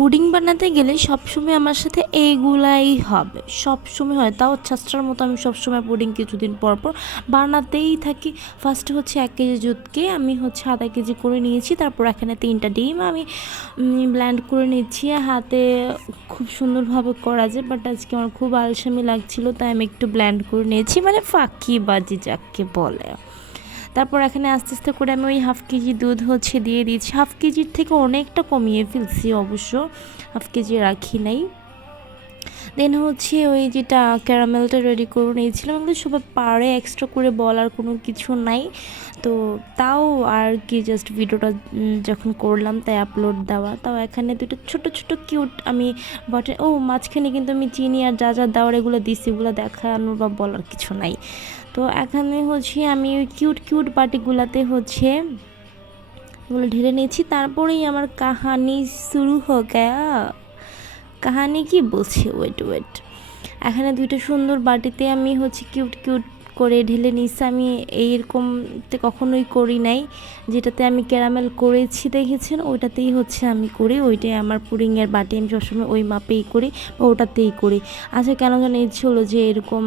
Pudding বানাতে গেলে সবসময় আমার সাথে এইগুলাই হবে, সবসময় হয়। তাও ছাত্রার মতো আমি সবসময় পুডিং কিছুদিন পর পর বানাতেই থাকি। ফার্স্টে হচ্ছে 1 কেজি দুধকে আমি হচ্ছে আধা কেজি করে নিয়েছি। তারপর এখানে 3টা ডিম আমি ব্লেন্ড করে নিচ্ছি। হাতে খুব সুন্দরভাবে করা যায়, বাট আজকে আমার খুব আলসামি লাগছিল, তাই আমি একটু ব্লেন্ড করে নিয়েছি, মানে ফাঁকিবাজি যাকে বলে। তারপর এখানে আস্তে আস্তে করে আমি ওই 1/2 কেজি দুধ হচ্ছে দিয়ে দিয়েছি। 1/2 কেজির থেকে অনেকটা কমিয়ে ফেলছি, অবশ্য 1/2 কেজি রাখি নাই। দেন হচ্ছে ওই যেটা ক্যারামেলটা রেডি করে নিয়েছিলাম, এগুলো সবাই পারে, এক্সট্রা করে বলার কোনো কিছু নাই। তো তাও আর কি, জাস্ট ভিডিওটা যখন করলাম তাই আপলোড দেওয়া। তাও এখানে দুটো ছোট ছোট কিউট আমি বটে, মাঝখানে কিন্তু আমি চিনি আর যা যা দেওয়ার এগুলো দিচ্ছি, এগুলো দেখানোর বা বলার কিছু নাই। তো এখানে হচ্ছে আমি ওই কিউট কিউট বাটিগুলাতে হচ্ছে এগুলো ঢেলে নিয়েছি। তারপরেই আমার কাহানি শুরু হয়ে গেয়া। কাহানি কি বলছি, ওয়েট। এখানে 2টা সুন্দর বাটিতে আমি হচ্ছে কিউট কিউট করে ঢেলে নিচ্ছি। আমি এইরকমতে কখনোই করি নাই, যেটাতে আমি ক্যারামেল করেছি দেখেছেন ওইটাতেই হচ্ছে আমি করি। ওইটাই আমার পুডিংয়ের বাটি, আমি সবসময় ওই মাপেই করি বা ওটাতেই করি। আচ্ছা, কেন যেন ইচ্ছে হলো যে এরকম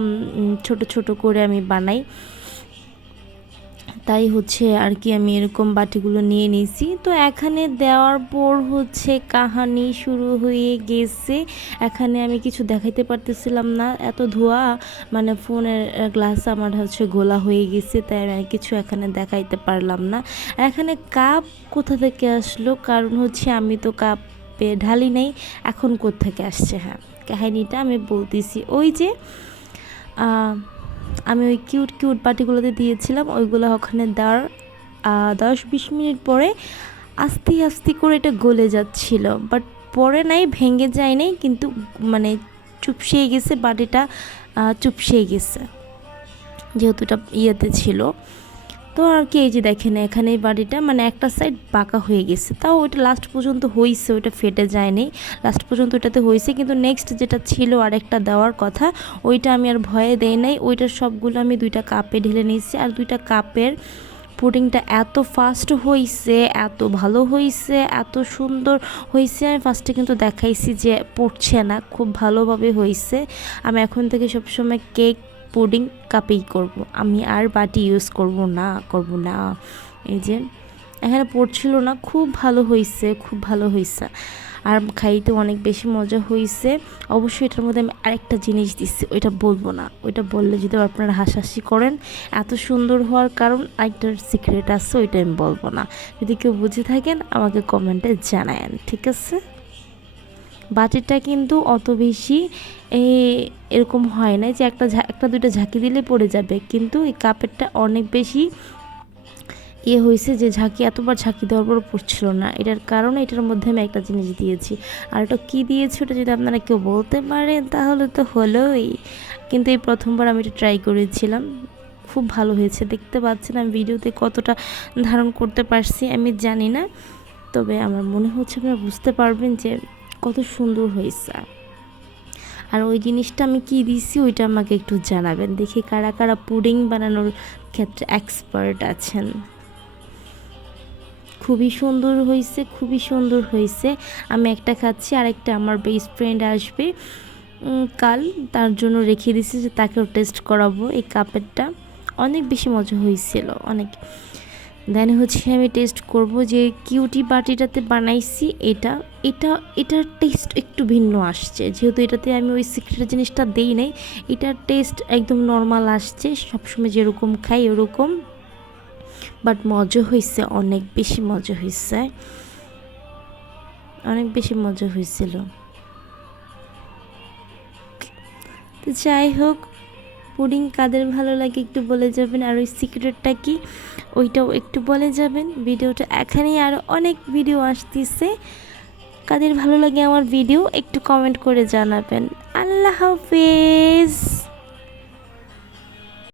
ছোট ছোট করে আমি বানাই, তাই হচ্ছে আর কি আমি এরকম বাটিগুলো নিয়ে নিয়েছি। তো এখানে দেওয়ার পর হচ্ছে কাহানি শুরু হয়ে গেছে। এখানে আমি কিছু দেখাইতে পারতেছিলাম না, এত ধোয়া, মানে ফোনের গ্লাস আমার হচ্ছে গোলা হয়ে গেছে, তাই আমি কিছু এখানে দেখাইতে পারলাম না। এখানে কাপ কোথা থেকে আসলো, কারণ হচ্ছে আমি তো কাপে ঢালি নাই, এখন কোত্থেকে আসছে। হ্যাঁ, কাহিনিটা আমি বলতেছি। ওই যে আমি ওই কিউট কিউট বাটিগুলোতে দিয়েছিলাম, ওইগুলো ওখানে দেওয়ার 10-20 মিনিট পরে আস্তে আস্তে করে এটা গলে যাচ্ছিল, বাট পরে নাই, ভেঙে যায় নাই, কিন্তু মানে চুপসিয়ে গেছে বাটিটা, চুপসিয়ে গেছে যেহেতু এটা ইয়েতে ছিল। তো আর কি, এই যে দেখেন এখানে এই বাড়িটা মানে একটা সাইড বাঁকা হয়ে গেছে, তাও ওইটা লাস্ট পর্যন্ত হয়েছে, ওইটা ফেটে যায়নি, লাস্ট পর্যন্ত ওইটাতে হয়েছে। কিন্তু নেক্সট যেটা ছিল আরেকটা দেওয়ার কথা, ওইটা আমি আর ভয়ে দেই নাই। ওইটার সবগুলো আমি 2টা কাপে ঢেলে নিয়েছি। আর 2টা কাপের পুডিংটা এত ফাস্ট হয়েছে, এত ভালো হয়েছে, এত সুন্দর হয়েছে। আমি ফার্স্টে কিন্তু দেখাইছি যে পড়ছে না, খুব ভালোভাবে হয়েছে। আমি এখন থেকে সবসময় কেক পুডিং কাপেই করব, আমি আর বাটি ইউজ করব না। এই যে এখানে পড়ছিল না, খুব ভালো হয়েছে, খুব ভালো হয়েছে, আর খাইতে অনেক বেশি মজা হয়েছে। অবশ্যই এটার মধ্যে আমি আরেকটা জিনিস দিচ্ছি, ওইটা বলবো না, ওইটা বললে যদি আপনারা হাসাহাসি করেন। এত সুন্দর হওয়ার কারণ আরেকটার সিক্রেট আছে, ওইটা আমি বলবো না। যদি কেউ বুঝে থাকেন আমাকে কমেন্টে জানায়েন, ঠিক আছে? বাটিটা কিন্তু অত বেশি এরকম হয় না যে একটা দুইটা ঝাঁকি দিলে পড়ে যাবে, কিন্তু এই কাপেরটা অনেক বেশি হয়েছে, যে এতবার ঝাঁকি দেওয়ার পর পড়ছিল না। এটার কারণে এটার মধ্যে আমি একটা জিনিস দিয়েছি। আর ওটা কী দিয়েছি ওটা যদি আপনারা কেউ বলতে পারেন তাহলে তো হলোই। কিন্তু এই প্রথমবার আমি এটা ট্রাই করেছিলাম, খুব ভালো হয়েছে। দেখতে পাচ্ছেন আমি ভিডিওতে কতটা ধারণ করতে পারছি আমি জানি না, তবে আমার মনে হচ্ছে আপনারা বুঝতে পারবেন যে কত সুন্দর হয়েছে। আর ওই জিনিসটা আমি কি দিছি ওইটা আমাকে একটু জানাবেন, দেখি কারা কারা পুডিং বানানোর ক্ষেত্রে এক্সপার্ট আছেন। খুবই সুন্দর হয়েছে, খুবই সুন্দর হয়েছে। আমি একটা খাচ্ছি, আরেকটা আমার বেস্ট ফ্রেন্ড আসবে কাল, তার জন্য রেখে দিছি যে তাকেও টেস্ট করাবো। এই কাপেরটা অনেক বেশি মজা হয়েছিল, অনেক। দেন হচ্ছে আমি টেস্ট করব যে কিউটি বাটিটাতে বানাইছি, এটার টেস্ট একটু ভিন্ন আসছে, যেহেতু এটাতে আমি ওই সিক্রেট জিনিসটা দেই নাই। এটার টেস্ট একদম নর্মাল আসছে, সবসময় যেরকম খাই ওরকম, বাট মজা হয়েছে, অনেক বেশি মজা হয়েছে, অনেক বেশি মজা হয়েছিল। তো যাই হোক, পুডিং কাদের ভালো লাগে একটু বলে যাবেন, আর ওই সিক্রেটটা কি ওইটাও একটু বলে যাবেন। ভিডিওটা এখানেই, আরও অনেক ভিডিও আসতেছে, কাদের ভালো লাগে আমার ভিডিও একটু কমেন্ট করে জানাবেন। আল্লাহ হাফেজ।